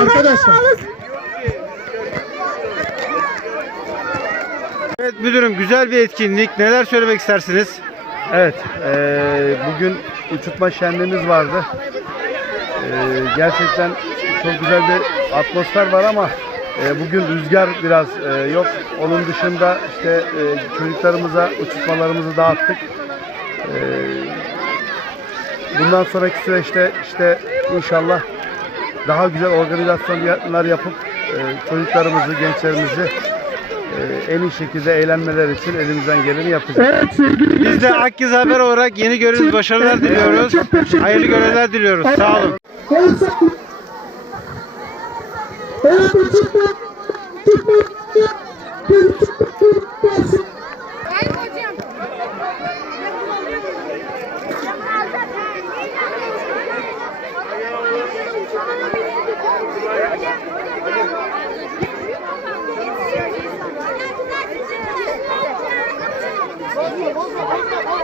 arkadaşlar. Evet müdürüm, güzel bir etkinlik. Neler söylemek istersiniz? Evet, bugün uçurtma şenliğimiz vardı. Gerçekten çok güzel bir atmosfer var ama bugün rüzgar biraz yok. Onun dışında işte çocuklarımıza uçurtmalarımızı dağıttık. Bundan sonraki süreçte işte inşallah daha güzel organizasyonlar yapıp çocuklarımızı, gençlerimizi en iyi şekilde eğlenmeler için elimizden geleni yapacağız. Biz de Akgezi Haber olarak yeni göreviniz başarılar diliyoruz. Hayırlı görevler diliyoruz. Sağ olun. Bozma.